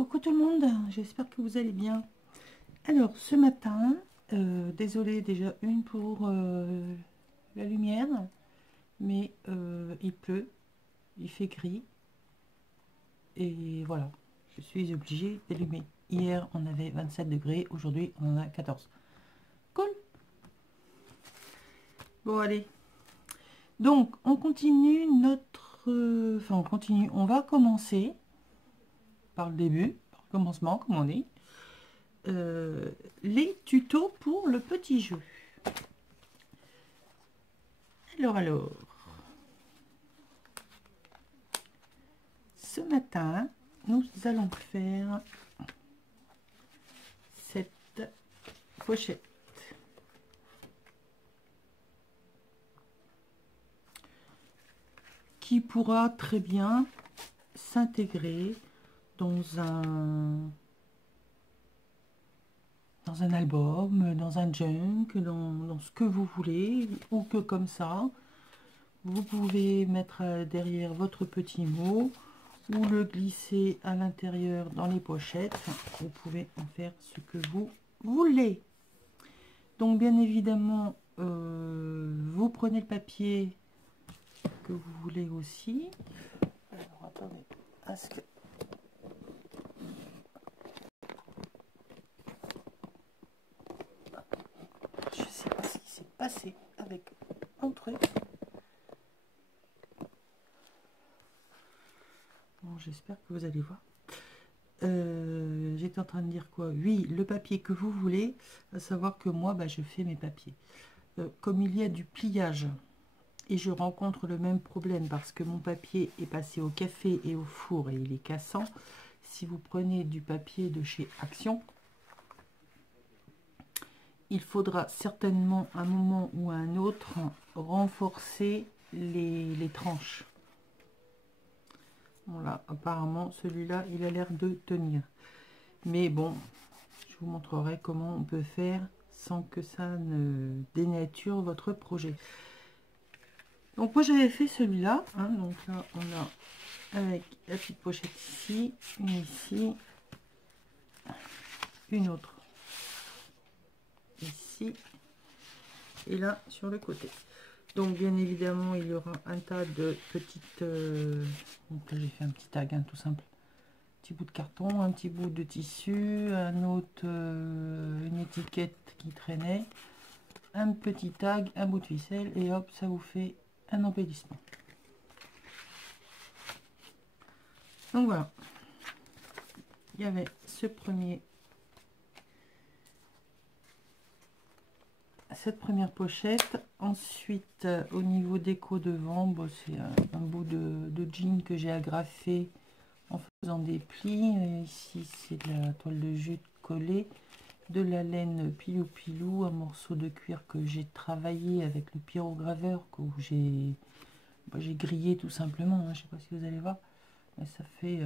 Coucou tout le monde, j'espère que vous allez bien. Alors ce matin, désolée déjà pour la lumière, mais il pleut, il fait gris et voilà, je suis obligée d'allumer. Hier on avait 27 degrés, aujourd'hui on en a 14. Cool. Bon allez, donc on continue on va commencer par le début, par le commencement comme on dit. Les tutos pour le petit jeu. Alors, ce matin, nous allons faire cette pochette. Qui pourra très bien s'intégrer dans un album, dans un junk, dans ce que vous voulez, ou que comme ça, vous pouvez mettre derrière votre petit mot, ou le glisser à l'intérieur dans les pochettes. Vous pouvez en faire ce que vous voulez. Donc bien évidemment, vous prenez le papier que vous voulez aussi. Alors attendez, est-ce que... Je sais pas ce qui s'est passé avec un truc. Bon, j'espère que vous allez voir. J'étais en train de dire quoi? Oui, le papier que vous voulez, à savoir que moi, je fais mes papiers. Comme il y a du pliage, et je rencontre le même problème parce que mon papier est passé au café et au four et il est cassant. Si vous prenez du papier de chez Action, il faudra certainement à un moment ou à un autre renforcer les tranches. Voilà, apparemment celui-là il a l'air de tenir, mais bon, je vous montrerai comment on peut faire sans que ça ne dénature votre projet. Donc moi j'avais fait celui-là, hein, donc là on a avec la petite pochette ici, une autre ici, et là sur le côté. Donc bien évidemment il y aura un tas de petites... donc là j'ai fait un petit tag, hein, tout simple. Petit bout de carton, un petit bout de tissu, un autre, une étiquette qui traînait, un petit tag, un bout de ficelle, et hop, ça vous fait un embellissement. Donc voilà, il y avait cette première pochette. Ensuite, au niveau déco devant, bon, c'est un bout de jean que j'ai agrafé en faisant des plis. Et ici, c'est de la toile de jute collée, de la laine pilou pilou, un morceau de cuir que j'ai travaillé avec le pyrograveur, que j'ai grillé tout simplement, hein. Je sais pas si vous allez voir, mais ça fait...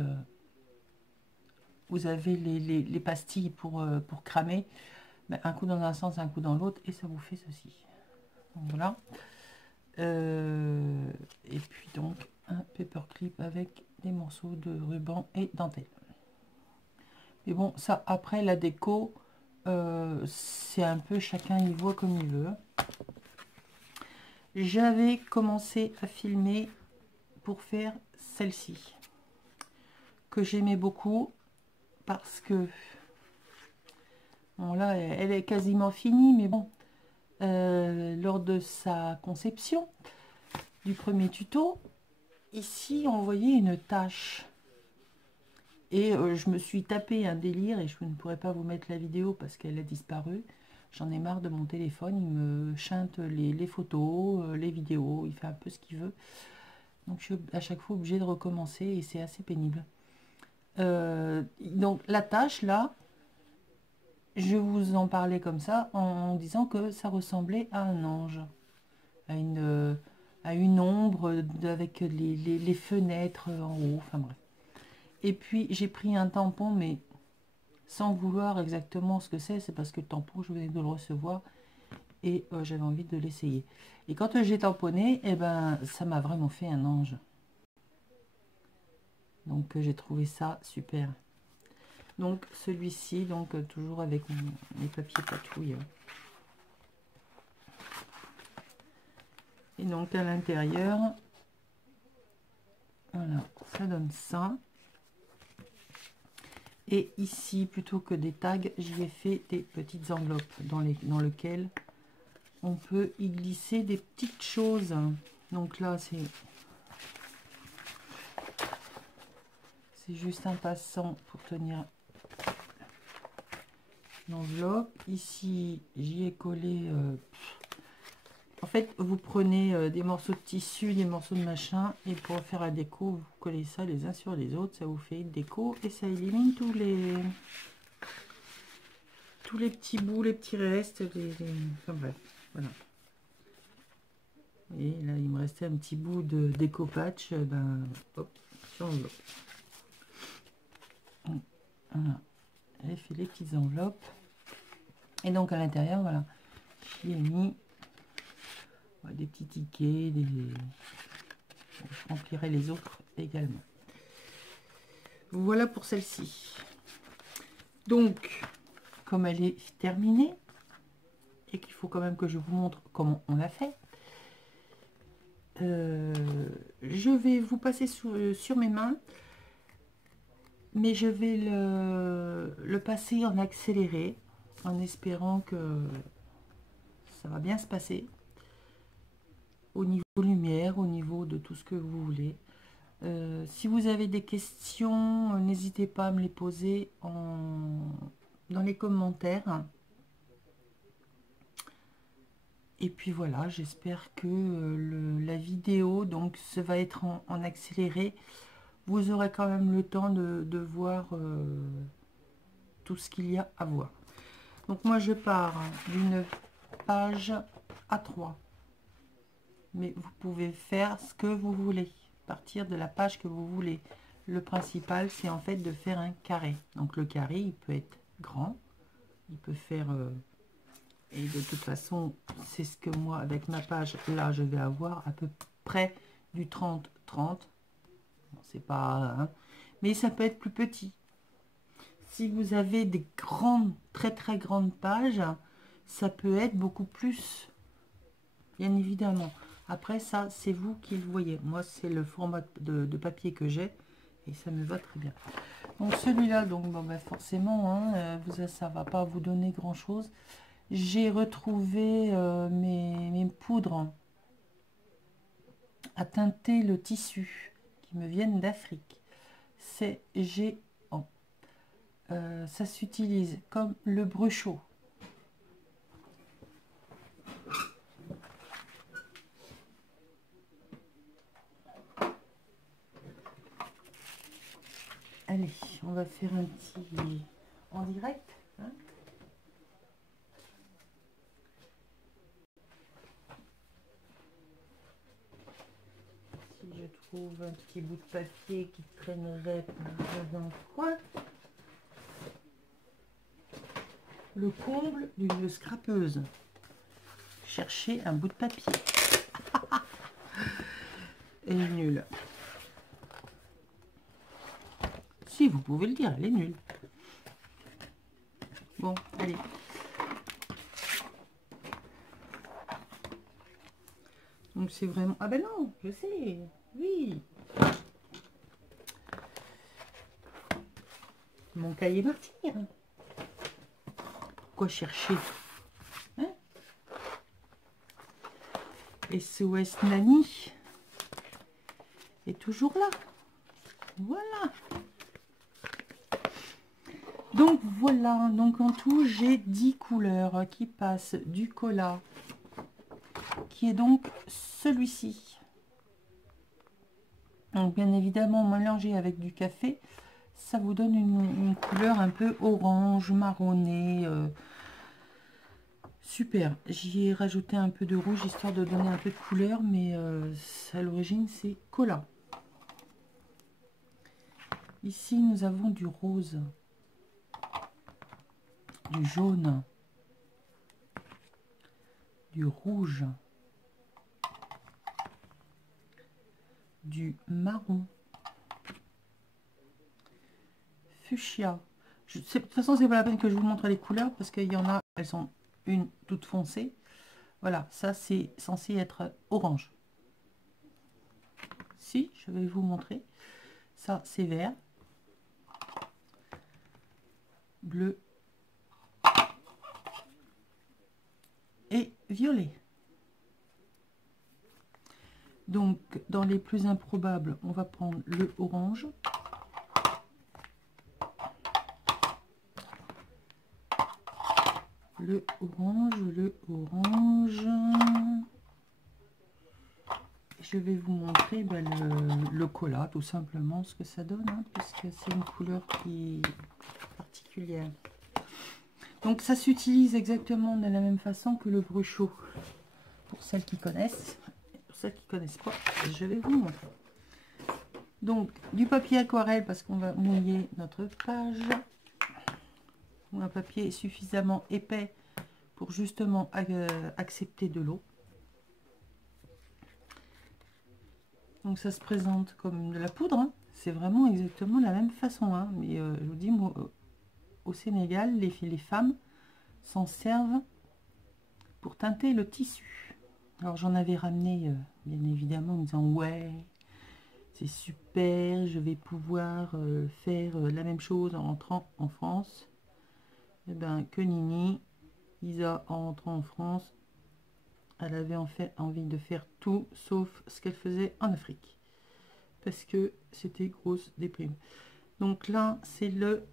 vous avez les pastilles pour cramer. Un coup dans un sens, un coup dans l'autre, et ça vous fait ceci. Donc, voilà. Et puis donc un paperclip avec des morceaux de ruban et dentelle. Mais bon, ça après la déco, c'est un peu chacun y voit comme il veut. J'avais commencé à filmer pour faire celle-ci, que j'aimais beaucoup parce que bon, là elle est quasiment finie, mais bon, lors de sa conception du premier tuto, ici on voyait une tache, et je me suis tapé un délire, et je ne pourrais pas vous mettre la vidéo parce qu'elle a disparu. J'en ai marre de mon téléphone, il me chinte les photos, les vidéos, il fait un peu ce qu'il veut, donc je suis à chaque fois obligée de recommencer et c'est assez pénible. Donc la tache là, je vous en parlais comme ça en disant que ça ressemblait à un ange, à une ombre avec les fenêtres en haut, enfin bref. Et puis j'ai pris un tampon, mais sans vouloir exactement ce que c'est parce que le tampon je venais de le recevoir et j'avais envie de l'essayer. Et quand j'ai tamponné, et ben ça m'a vraiment fait un ange. Donc j'ai trouvé ça super. Donc celui-ci, donc toujours avec mes papiers patouille. Et donc à l'intérieur, voilà, ça donne ça. Et ici, plutôt que des tags, j'y ai fait des petites enveloppes dans lesquelles on peut y glisser des petites choses. Donc là, c'est juste un passant pour tenir l'enveloppe. Ici, j'y ai collé... en fait, vous prenez des morceaux de tissu, des morceaux de machin, et pour faire la déco, vous collez ça les uns sur les autres. Ça vous fait une déco et ça élimine tous les petits bouts, les petits restes, enfin bref, voilà. Et là, il me restait un petit bout de déco-patch, ben, hop, sur l'enveloppe. Voilà, j'ai fait les petites enveloppes. Et donc à l'intérieur, voilà, j'y ai mis des petits tickets, je remplirai les autres également. Voilà pour celle-ci. Donc, comme elle est terminée, et qu'il faut quand même que je vous montre comment on l'a fait, je vais vous passer sur mes mains, mais je vais le passer en accéléré, en espérant que ça va bien se passer, au niveau lumière, au niveau de tout ce que vous voulez. Si vous avez des questions, n'hésitez pas à me les poser dans les commentaires. Et puis voilà, j'espère que la vidéo, donc ça va être en accéléré. Vous aurez quand même le temps de voir tout ce qu'il y a à voir. Donc moi je pars d'une page A3. Mais vous pouvez faire ce que vous voulez, partir de la page que vous voulez. Le principal, c'est en fait de faire un carré. Donc le carré, il peut être grand, il peut faire... et de toute façon, c'est ce que moi, avec ma page, là, je vais avoir à peu près du 30-30. Bon, c'est pas... Hein, mais ça peut être plus petit. Si vous avez des grandes, très grandes pages, ça peut être beaucoup plus, bien évidemment. Après, ça, c'est vous qui le voyez. Moi, c'est le format de papier que j'ai et ça me va très bien. Donc, celui-là, donc bon, bah, forcément, hein, ça va pas vous donner grand-chose. J'ai retrouvé mes poudres à teinter le tissu qui me viennent d'Afrique. C'est géant. Ça s'utilise comme le bruchot. Allez, on va faire un petit en direct. Hein. Si je trouve un petit bout de papier qui traînerait dans le coin. Le comble d'une scrapeuse. Chercher un bout de papier. Elle est nulle. Si, vous pouvez le dire, elle est nulle. Bon, allez. Donc c'est vraiment... Ah ben non, je sais. Oui. Mon cahier martyr. Quoi chercher, hein? SOS Nani est toujours là. Voilà. Donc voilà, donc en tout j'ai 10 couleurs qui passent du cola, qui est donc celui-ci. Donc bien évidemment mélangé avec du café, ça vous donne une couleur un peu orange, marronné. Super, j'y ai rajouté un peu de rouge histoire de donner un peu de couleur, mais à l'origine c'est cola. Ici nous avons du rose, du jaune, du rouge, du marron, fuchsia. De toute façon, c'est pas la peine que je vous montre les couleurs parce qu'il y en a, elles sont une toute foncée. Voilà, ça c'est censé être orange. Si, je vais vous montrer. Ça, c'est vert, bleu et violet. Donc, dans les plus improbables, on va prendre le orange. Le orange. Je vais vous montrer le cola, tout simplement, ce que ça donne, hein, puisque c'est une couleur qui est particulière. Donc, ça s'utilise exactement de la même façon que le bruchot. Pour celles qui connaissent, pour celles qui ne connaissent pas, je vais vous montrer. Donc, du papier aquarelle, parce qu'on va mouiller notre page. Ou un papier suffisamment épais pour justement accepter de l'eau. Donc ça se présente comme de la poudre, hein. C'est vraiment exactement la même façon, hein. Mais je vous dis, moi, au Sénégal, les femmes s'en servent pour teinter le tissu. Alors j'en avais ramené, bien évidemment, en me disant ouais, c'est super, je vais pouvoir faire la même chose en rentrant en France. Et ben que nini, Isa en rentrant en France, elle avait en fait envie de faire tout sauf ce qu'elle faisait en Afrique. Parce que c'était grosse déprime. Donc là, c'est le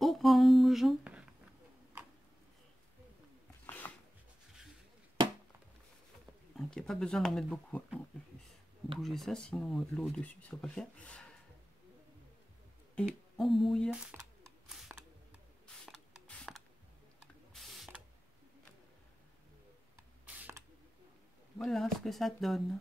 orange. Donc il n'y a pas besoin d'en mettre beaucoup. Bouger ça, sinon l'eau dessus, ça va pas faire. Et on mouille. Voilà ce que ça donne.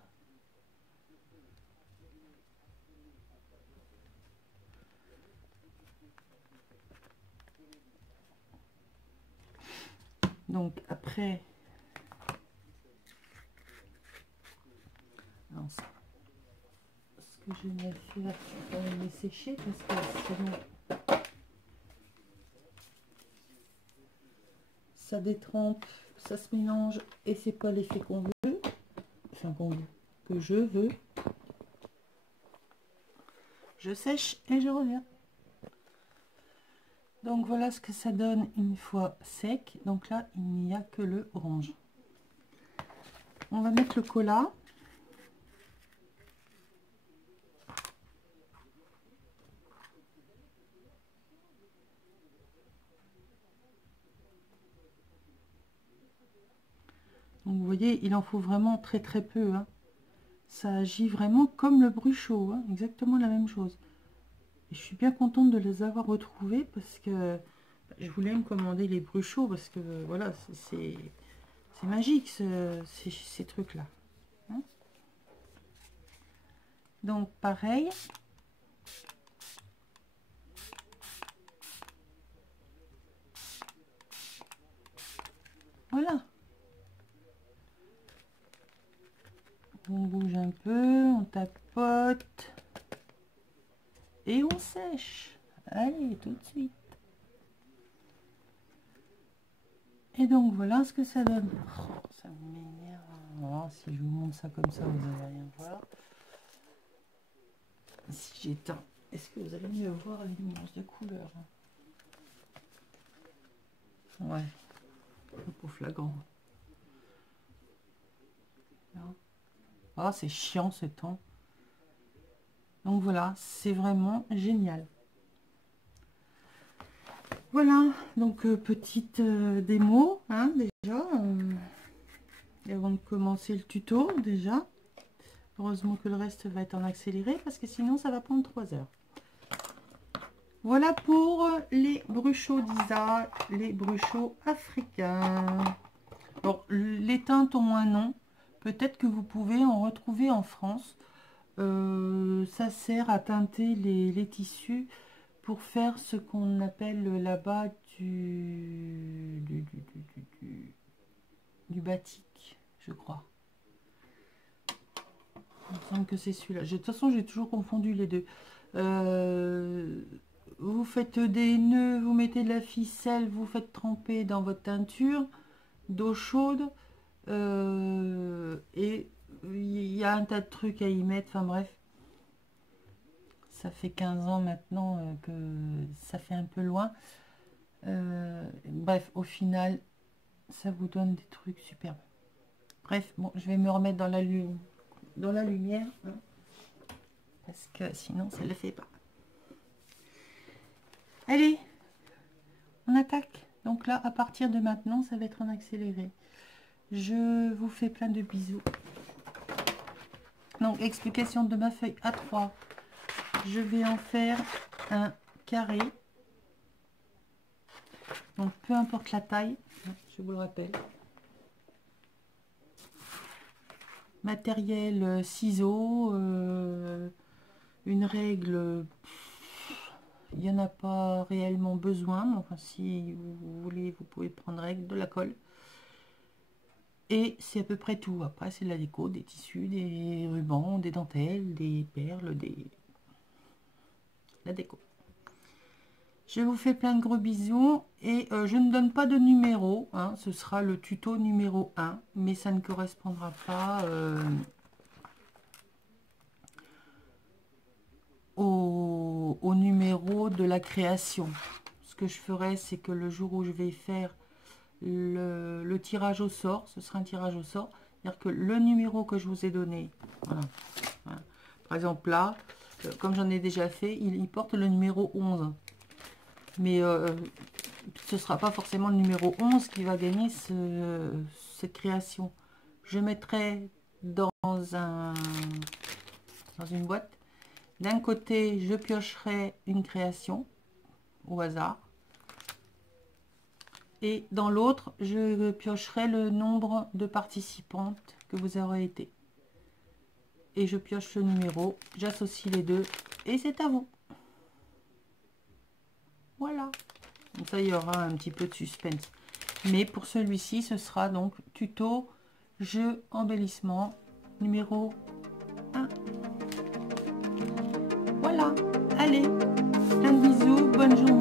Donc après, alors, ce que je vais faire, je vais les sécher parce que sinon ça détrempe, ça se mélange et c'est pas l'effet qu'on veut, enfin qu'on veut, que je veux. Je sèche et je reviens. Donc voilà ce que ça donne une fois sec. Donc là, il n'y a que le orange. On va mettre le cola. Donc vous voyez, il en faut vraiment très très peu, hein. Ça agit vraiment comme le bruchot, hein, exactement la même chose. Et je suis bien contente de les avoir retrouvés parce que je voulais me commander les bruchots parce que voilà, c'est magique ces trucs-là. Hein. Donc pareil. Voilà. On bouge un peu, on tapote et on sèche. Allez, tout de suite. Et donc voilà ce que ça donne. Oh, ça m'énerve. Oh, si je vous montre ça comme ça, vous n'allez rien voir. Si j'éteins, est-ce que vous allez mieux voir les nuances de couleurs? Ouais, un peu flagrant. Ah, c'est chiant ce temps. Donc voilà, c'est vraiment génial. Voilà, donc petite démo, hein, déjà. Et avant de commencer le tuto, déjà. Heureusement que le reste va être en accéléré, parce que sinon ça va prendre 3 heures. Voilà pour les bruchots d'Isa, les bruchots africains. Alors, les teintes ont un nom. Peut-être que vous pouvez en retrouver en France. Ça sert à teinter les tissus pour faire ce qu'on appelle là-bas du batik, je crois. Il me semble que c'est celui-là. De toute façon, j'ai toujours confondu les deux. vous faites des nœuds, vous mettez de la ficelle, vous faites tremper dans votre teinture d'eau chaude, et il y a un tas de trucs à y mettre. Enfin bref, ça fait 15 ans maintenant que ça fait un peu loin. Bref, au final, ça vous donne des trucs superbes. Bref, bon, je vais me remettre dans la lumière, hein, parce que sinon ça ne le fait pas. Allez, on attaque. Donc là, à partir de maintenant, ça va être en accéléré. Je vous fais plein de bisous. Donc, explication de ma feuille A3. Je vais en faire un carré. Donc, peu importe la taille, je vous le rappelle. Matériel, ciseaux, une règle, il n'y en a pas réellement besoin. Mais enfin, si vous voulez, vous pouvez prendre règle, de la colle. Et c'est à peu près tout. Après, c'est de la déco, des tissus, des rubans, des dentelles, des perles, la déco. Je vous fais plein de gros bisous et je ne donne pas de numéro, hein, ce sera le tuto numéro 1, mais ça ne correspondra pas au numéro de la création. Ce que je ferai, c'est que le jour où je vais faire le tirage au sort, ce sera un tirage au sort, c'est-à-dire que le numéro que je vous ai donné, voilà, voilà. Par exemple là, comme j'en ai déjà fait, il porte le numéro 11. Mais ce ne sera pas forcément le numéro 11 qui va gagner cette création. Je mettrai dans une boîte. D'un côté, je piocherai une création au hasard. Et dans l'autre, je piocherai le nombre de participantes que vous aurez été. Et je pioche le numéro, j'associe les deux et c'est à vous. Voilà. Donc ça, il y aura un petit peu de suspense. Mais pour celui-ci, ce sera donc tuto jeu embellissement numéro 1. Voilà. Allez, plein de bisous, bonne journée.